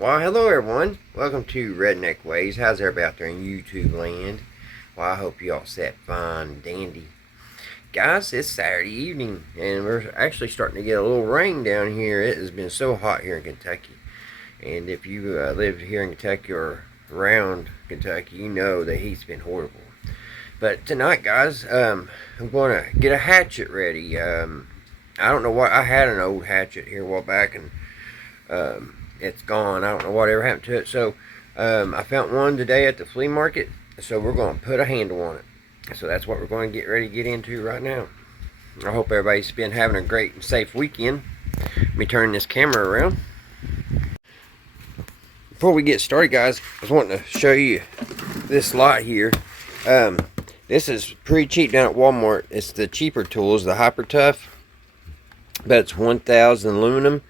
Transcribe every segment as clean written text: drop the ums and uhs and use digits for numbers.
Well, hello everyone. Welcome to Redneck Ways. How's everybody out there in YouTube land? Well, I hope you all set fine and dandy. Guys, it's Saturday evening, and we're actually starting to get a little rain down here. It has been so hot here in Kentucky. And if you live here in Kentucky or around Kentucky, you know the heat's been horrible. But tonight, guys, I'm going to get a hatchet ready. I don't know what, I had an old hatchet here a while back, and it's gone. I don't know whatever happened to it. So I found one today at the flea market. So we're going to put a handle on it. So that's what we're going to get ready to get into right now. I hope everybody's been having a great and safe weekend. Let me turn this camera around. Before we get started, guys, I was wanting to show you this lot here. This is pretty cheap down at Walmart. It's the cheaper tools, the Hyper Tough. But it's 1000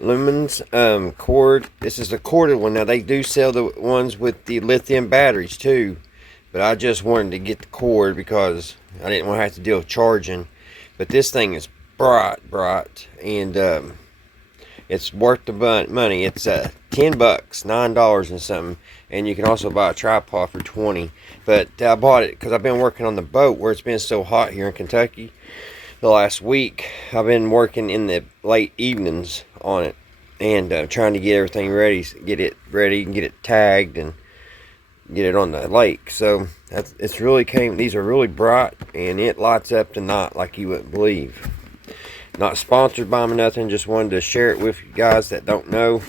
lumens cord. This is the corded one. Now they do sell the ones with the lithium batteries too, but I just wanted to get the cord because I didn't want to have to deal with charging. But this thing is bright, and it's worth the money. It's 10 bucks, $9 and something, and you can also buy a tripod for 20. But I bought it because I've been working on the boat where it's been so hot here in Kentucky. The last week I've been working in the late evenings on it, and trying to get everything ready, get it tagged and get it on the lake. So it's really these are really bright, and it lights up the night like you wouldn't believe. Not sponsored by them or nothing, just wanted to share it with you guys that don't know.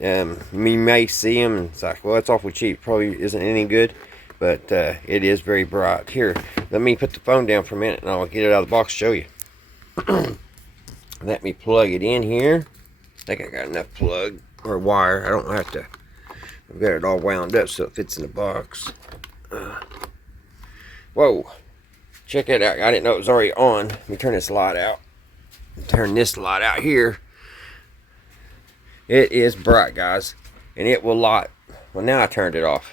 You may see them and it's like, well, it's awfully cheap, probably isn't any good, but it is very bright. Here, let me put the phone down for a minute and I'll get it out of the box, show you. Let me plug it in here. I think I got enough plug or wire. I don't have to. I've got it all wound up so it fits in the box. Whoa, check it out. I didn't know it was already on. Let me turn this light out. Turn this light out here. It is bright, guys, and it will light. Well, now I turned it off.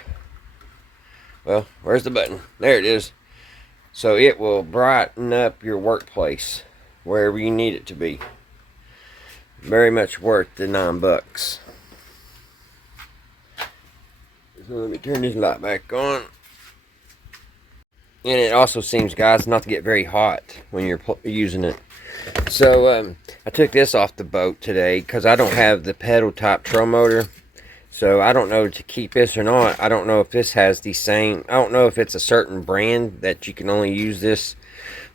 Well, where's the button? There it is. So it will brighten up your workplace wherever you need it to be. Very much worth the 9 bucks. So let me turn this light back on. And it also seems, guys, not to get very hot when you're using it. So I took this off the boat today because I don't have the pedal type trail motor. So I don't know to keep this or not. I don't know if this has the same, I don't know if it's a certain brand that you can only use this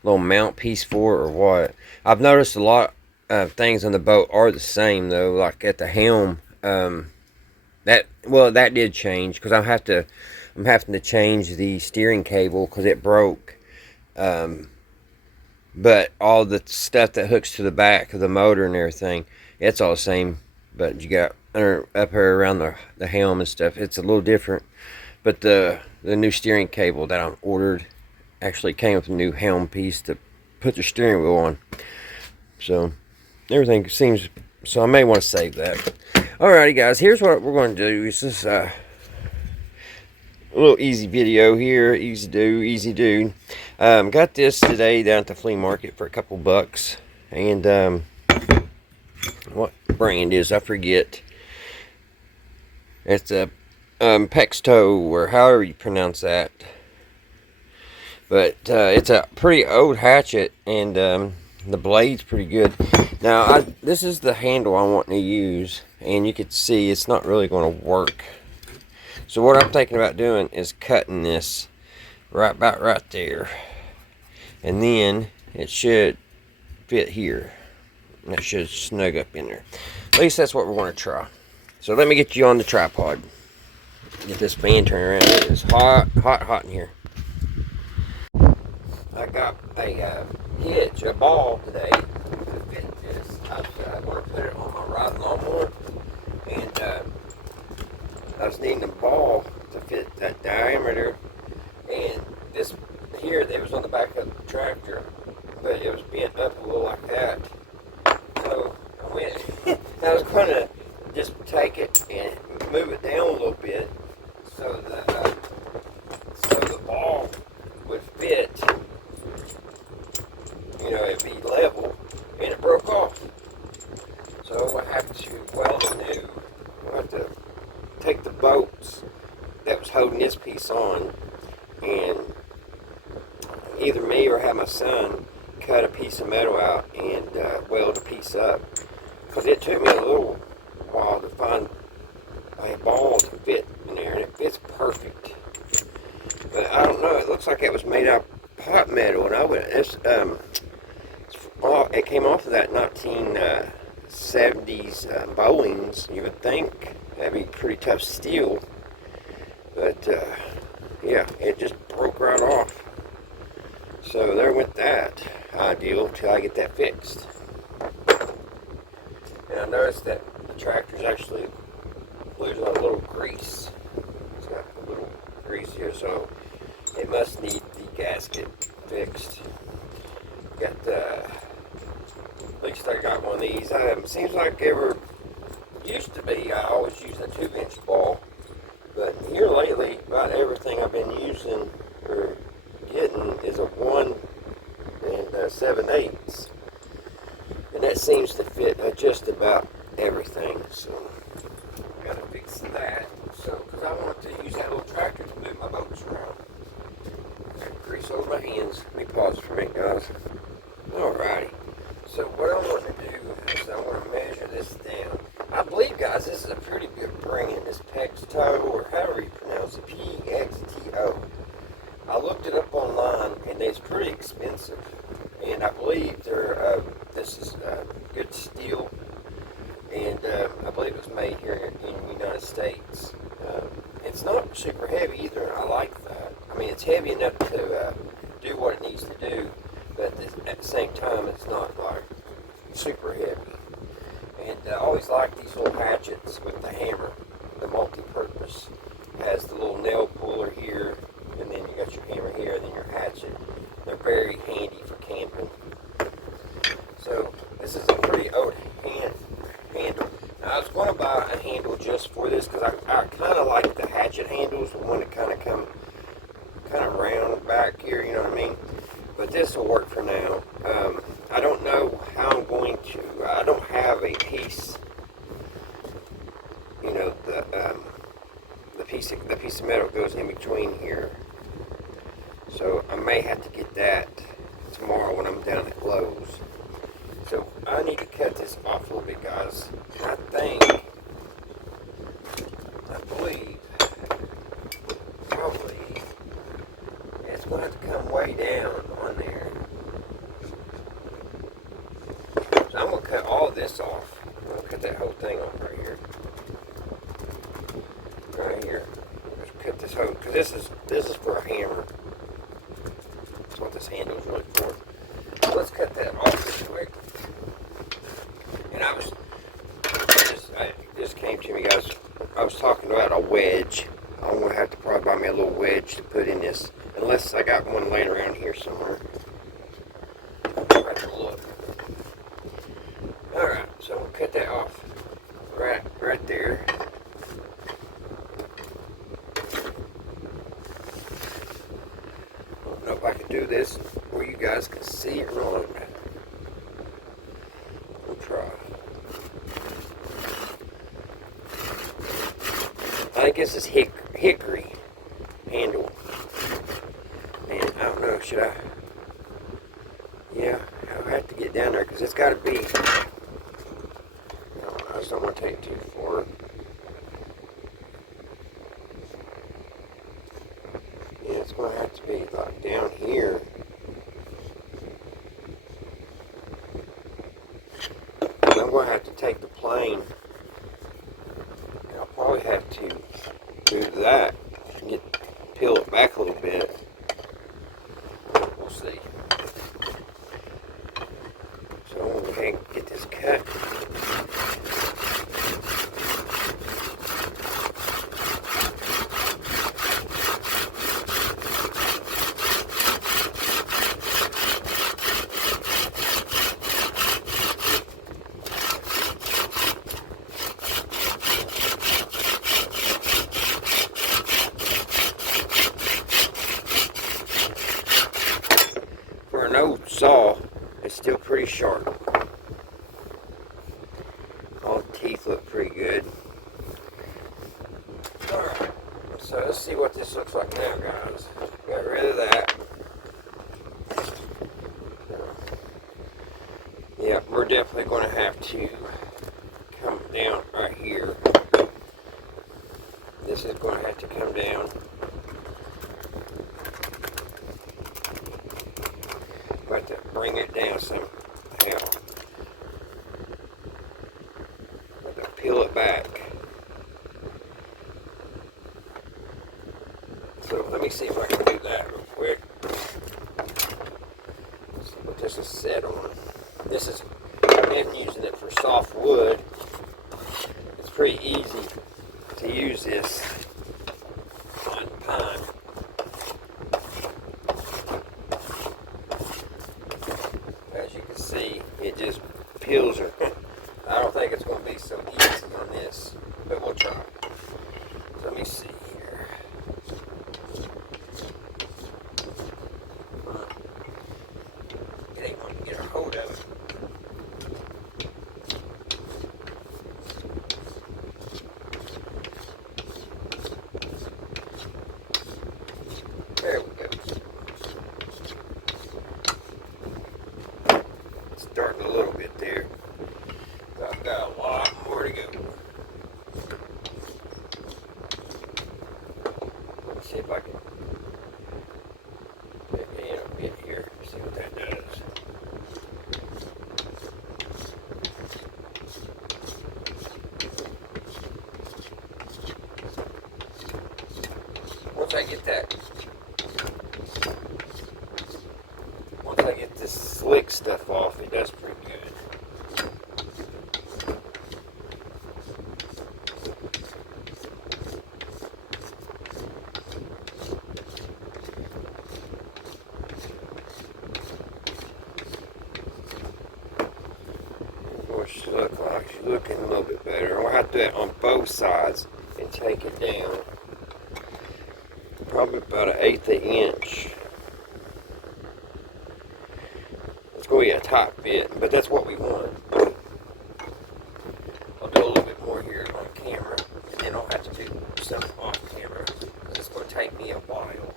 little mount piece for or what. I've noticed a lot of things on the boat are the same though, like at the helm. That did change because I'm having to change the steering cable because it broke. But all the stuff that hooks to the back of the motor and everything, it's all the same. But you got up here around the helm and stuff, it's a little different. But the new steering cable that I ordered actually came with a new helm piece to put the steering wheel on. So everything seems, so I may want to save that. Alrighty, guys, here's what we're going to do. It's just a little easy video here, easy do. Got this today down at the flea market for a couple bucks, and what brand is, I forget. It's a Pexto, or however you pronounce that. But it's a pretty old hatchet, and the blade's pretty good. Now, this is the handle I want to use, and you can see it's not really going to work. So what I'm thinking about doing is cutting this right there, and then it should fit here. And that should snug up in there. At least that's what we're going to try. So let me get you on the tripod. Get this fan turned around. It is hot in here. I got a hitch, a ball today to fit this. I'm going to put it on my riding lawnmower, and I was needing a ball to fit that diameter. And this here, that was on the back of the tractor, but it was bent up a little like that. So I went, I was going to just take it and move it down a little bit so that the ball would fit, it'd be level, and it broke off. So I have to weld a new, I have to son cut a piece of metal out and weld a piece up. Because it took me a little while to find a ball to fit in there, and it fits perfect. But I don't know, it looks like it was made out of pot metal, and it came off of that 1970s Boeings. You would think that'd be pretty tough steel, but yeah, it just broke right off. So there went that deal until I get that fixed. And I noticed that the tractor's actually losing a little grease. It's got a little grease here, so it must need the gasket fixed. Got at least I got one of these. Seems like used to be, I always used a 2-inch ball, but here lately, about everything I've been using or getting is a 1 7/8, and that seems to fit just about everything. So I gotta fix that. So, because I want to use that little tractor to move my boats around. Grease over my hands. Let me pause for a minute, guys. Alrighty. So what I want to do is I want to measure this down. I believe, guys, this is a pretty good brand. This Pexto, or however you pronounce it, Pxto. I looked it up online, and it's pretty expensive. And I believe this is good steel. And I believe it was made here in the United States. It's not super heavy either. I like that. I mean, it's heavy enough to do what it needs to do, but at the same time, it's not like super heavy. And I always like these little hatchets with the hammer, the multi-purpose. It has the little nail puller here, and then you got your hammer here, and then your hatchet. They're very handy for camping. So this is a pretty old handle. Now, I was going to buy a handle just for this because I kind of like the hatchet handles, the one that kind of come round back here, you know what I mean? But this will work for now. I don't know how I'm going to. I don't have a piece. You know, the piece of metal goes in between here. So I may have to get that tomorrow when I'm down at Lowe's. So I need to cut this off a little bit, guys. I believe, probably, it's going to have to come way down on there. So I'm going to cut all this off. I'm going to cut that whole thing off right here. Right here. Just cut this whole, because this is for a hammer. That's what this handle is really for. So let's cut that off real quick. And it just came to me, guys. I was talking about a wedge. I'm going to have to probably buy me a little wedge to put in this. Unless I got one laying around here somewhere. I'll have to look. Alright, so I'm going to cut that off. Right there. I don't know if I can do this where you guys can see it rolling. We'll try. I think this is hickory handle. And I don't know, should I? Yeah, I'll have to get down there because it's got to be. I just don't want to take it too far. Yeah, it's going to have to be like down here. And I'm going to have to take the plane. And I'll probably have to do that and peel it back a little bit. We'll see. So I'm going to go ahead and get this cut. For an old saw, it's still pretty sharp. All the teeth look pretty good. Alright, so let's see what this looks like now, guys. Got rid of that. Yeah, we're definitely going to have to come down right here. This is going to have to come down. But to bring it down somehow. But to peel it back. So let me see if I can do that real quick. See what this is set on. This is, I've been using it for soft wood. It's pretty easy to use this on pine. As you can see, it just peels her. I don't think it's going to be so easy on this, but we'll try. So let me see here. It ain't going to get a hold of it. There we go. Starting a little bit there. I've got a lot more to go. Let me see if I can get in a bit here. See what that does. Once I get this slick stuff off, it does pretty good. She look like she's looking a little bit better. We'll have to do it on both sides and take it down. Probably about 1/8 inch. It's going to be a tight fit, but that's what we want. I'll do a little bit more here on camera, and then I'll have to do some off camera. It's going to take me a while.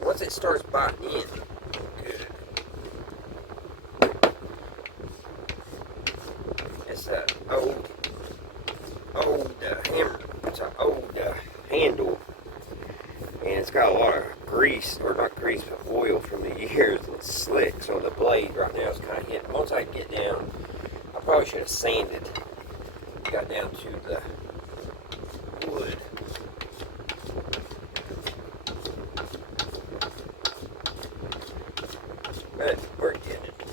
Once it starts biting in, good. It's an old hammer. It's an old handle, and it's got a lot of grease, or not grease, but oil from the years, and it's slick. So the blade right now is kind of hitting. Once I get down, I probably should have sanded. Got down to the wood. But we're getting it.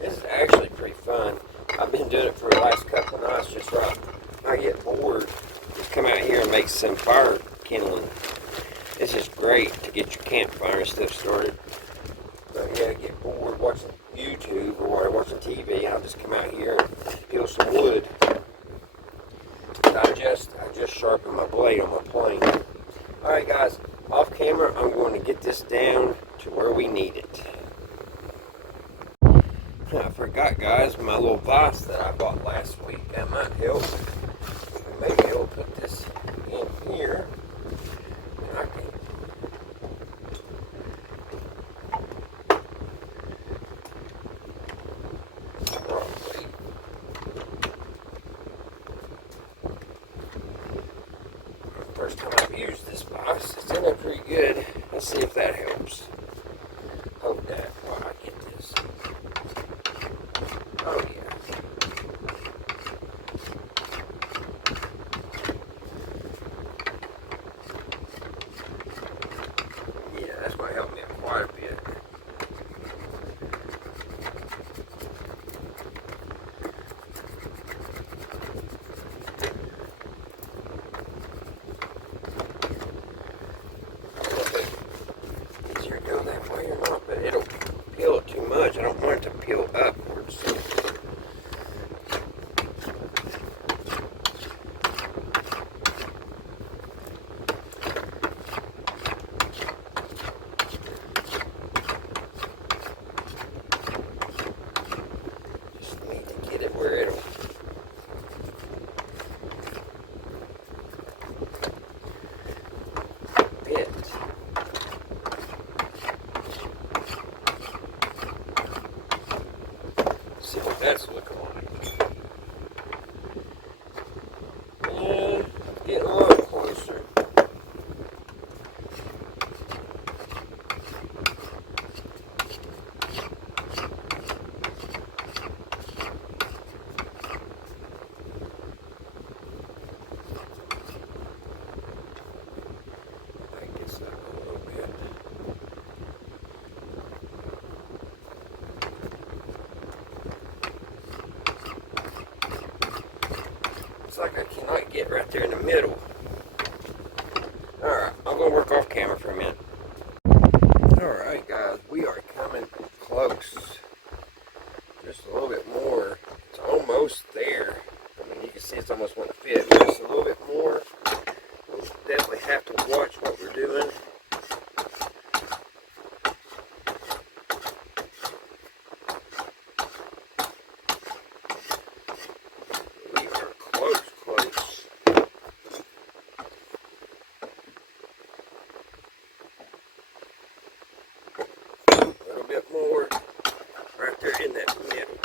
This is actually pretty fun. I've been doing it for the last couple of nights, just right. I get bored, just come out here and make some fire kindling. This is great to get your campfire and stuff started. But yeah, I get bored watching YouTube or watching TV. I'll just come out here and peel some wood. I just sharpened my blade on my plane. All right, guys. Off camera, I'm going to get this down to where we need it. I forgot, guys, my little vise that I bought last week. That might help. Maybe I'll put this in here. And I can probably. First time I've used this vise. It's in there pretty good. Let's see if that helps. Hold that while I get this. Oh yeah. Yeah, that's going to help me quite a bit. Easier doing And getting a little closer. I guess up a little bit. Looks like I cannot get right there in the middle. Alright, I'm going to work off camera for a minute. Alright guys, we are coming close. Just a little bit more. It's almost there. I mean, you can see it's almost want to fit. Just a little bit more. We'll definitely have to watch what we're doing. We are close, close. A little bit more. Right there in that middle.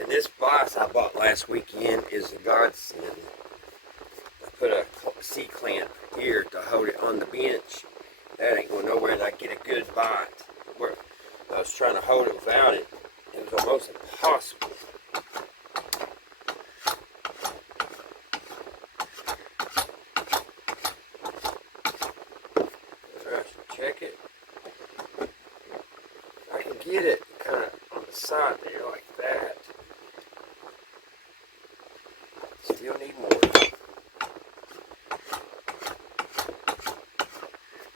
And this vise I bought last weekend is a godsend. I put a C-clamp here to hold it on the bench. That ain't going nowhere, and I get a good bite. Where I was trying to hold it without it, it was almost impossible. Alright, check it. I can get it kind of on the side there like that. Still need more.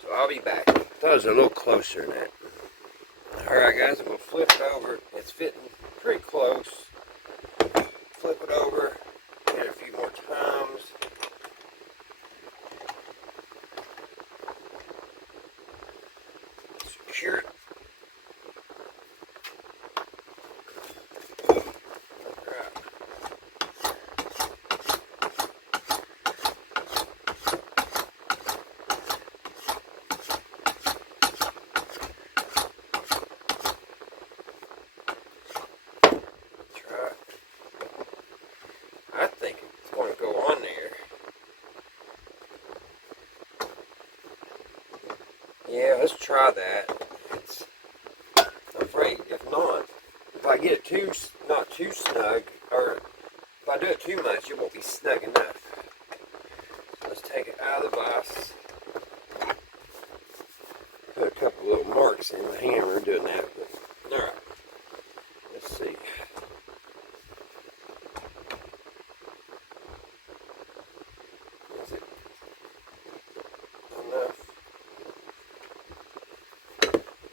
So I'll be back. That was a little closer than that. Alright guys, I'm going to flip it over. It's fitting pretty close. Flip it over. Hit it a few more times. Secure it. I think it's going to go on there. Yeah, let's try that. I'm afraid if not, if I get it not too snug, or if I do it too much, it won't be snug enough. So let's take it out of the vise. Put a couple little marks in my hammer doing that. All right, let's see. Is it enough?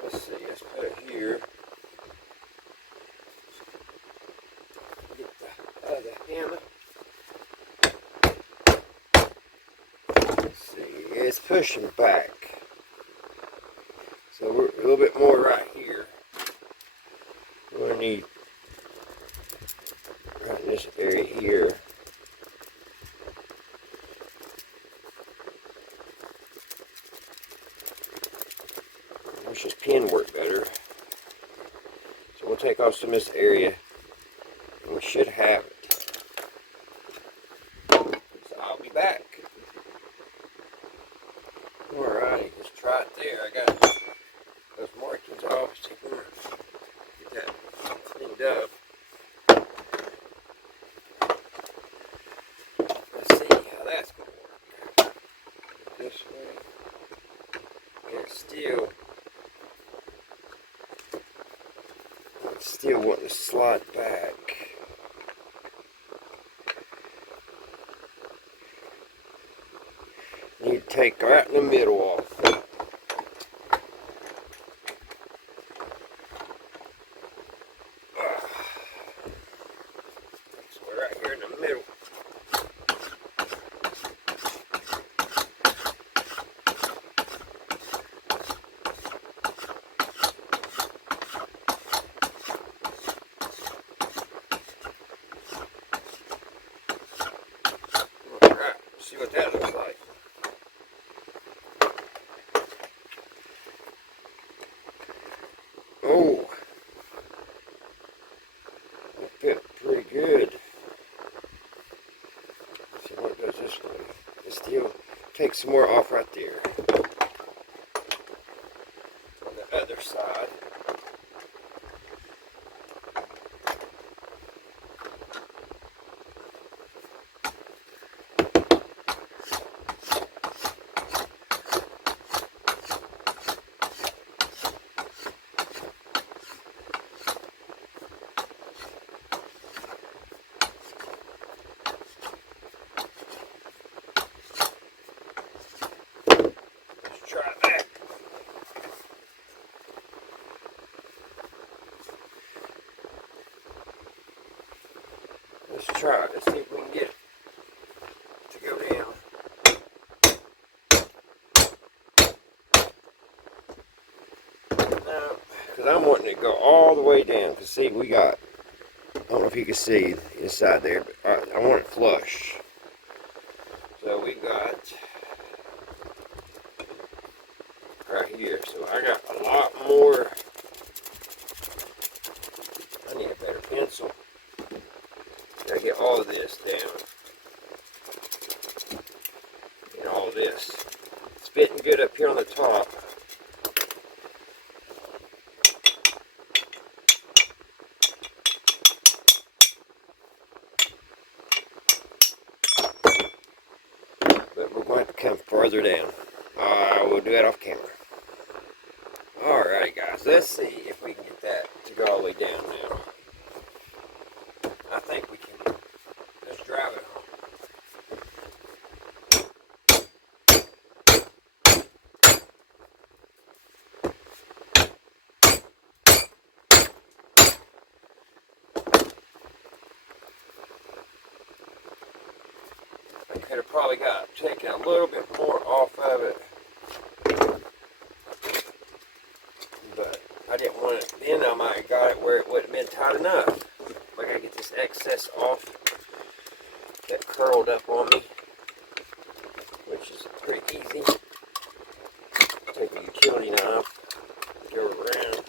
Let's see, let's put it here. Get the other hammer. Let's see, it's pushing back. So we're a little bit more right here. We're going to need right in this area here. I wish this pin worked better. So we'll take off some of this area and we should have it. So I'll be back. Alrighty, let's try it there. I got those markings off. Get that cleaned up. Let's see how that's going to work. This way. And it's still wanting to slide back. Need to take right in the middle off. So we're right here in the middle. Alright, see what that looks like. take some more off right there. On the other side. Let's try it. Let's see if we can get it to go down. Now, because I'm wanting it to go all the way down. Because see, we got, I don't know if you can see inside there, but I want it flush. So we got right here. So I got a lot more. I need a better pencil. Gotta get all of this down. And all of this. It's fitting good up here on the top. But we're going to come further down. We'll do that off camera. Alright guys, let's see if we can get that to go all the way down now. I think we can. Let's drive it home. I could have probably taken a little bit more off of it. But I didn't want it. Then I might have got it where it wouldn't have been tight enough. I gotta get this excess off that curled up on me, which is pretty easy. Take a utility knife, go around.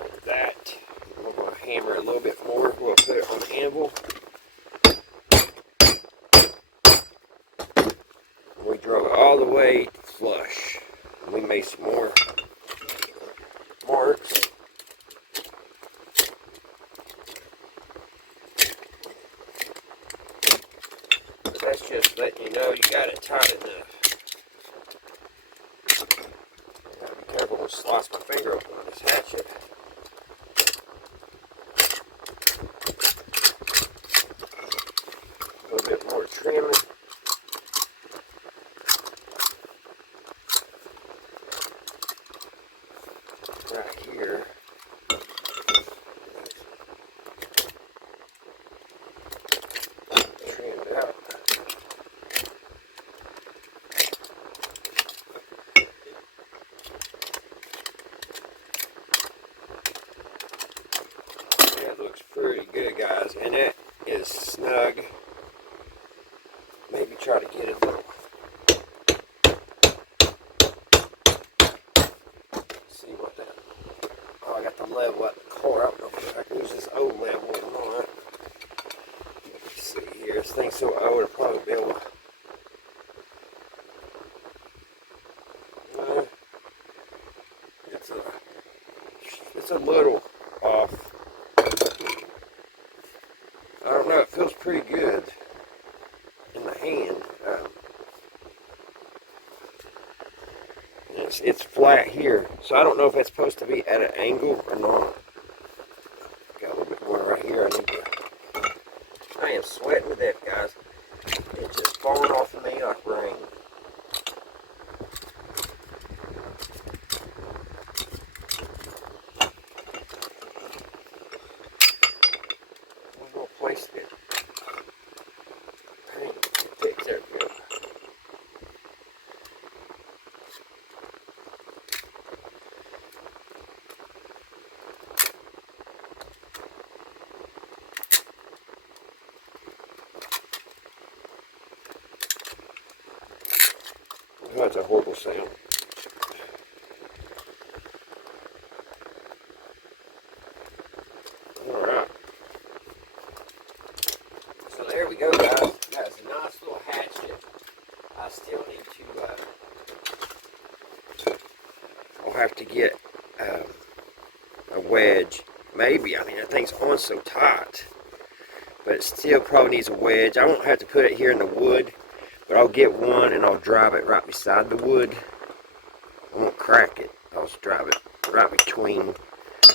Like that. We're going to hammer it a little bit more. We'll put it on the anvil. We drove it all the way flush. We made some more marks. But that's just letting you know you got it tight enough. Gotta be careful to slice my finger open on this hatchet. A little bit more trimming. Right here. Trimmed out. That looks pretty good, guys, and that is snug. Maybe try to get it a little. See what that. Oh, I got the level at the core. I don't know if I can use this old level or not. Let's see here. This thing's so old, I'll probably be able to. It's a little off. I don't know. It feels pretty good in the hand. It's flat here, so I don't know if it's supposed to be at an angle or not. Got a little bit more right here. I am sweating to death, guys. It's just falling off of me like rain. I'm going to place it. Paint. There we go. That's a horrible sound. have to get a wedge. Maybe. I mean, that thing's on so tight. But it still probably needs a wedge. I won't have to put it here in the wood, but I'll get one and I'll drive it right beside the wood. I won't crack it. I'll just drive it right between. I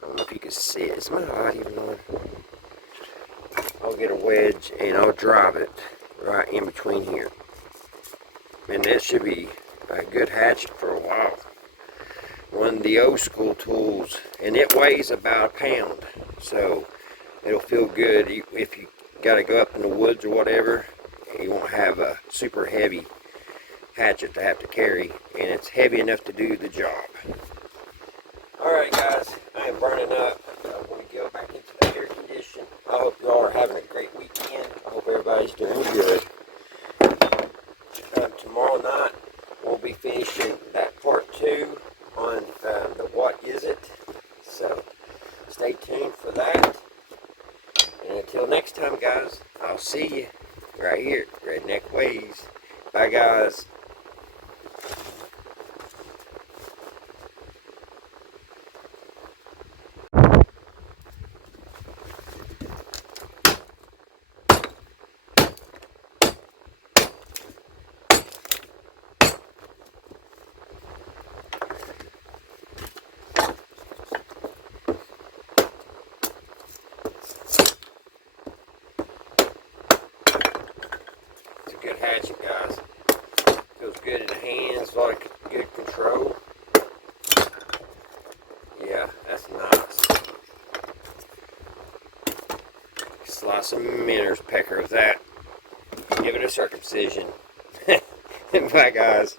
don't know if you can see it. Is my light even on? I'll get a wedge and I'll drive it right in between here. And that should be a good hatchet for a while. One of the old school tools, and it weighs about a pound, so it'll feel good if you got to go up in the woods or whatever. You won't have a super heavy hatchet to have to carry, and it's heavy enough to do the job. Alright guys, I am burning up. I'm going to go back into the air condition. I hope you all are having a great weekend. I hope everybody's doing good. Tomorrow night we'll be finishing that part 2 on the What Is It. So stay tuned for that. And until next time guys, I'll see you right here at Redneck Ways. Bye guys. Good hatchet, guys. Feels good in the hands, a lot of good control. Yeah, that's nice. Slice some minnows pecker with that. Give it a circumcision. Bye, guys.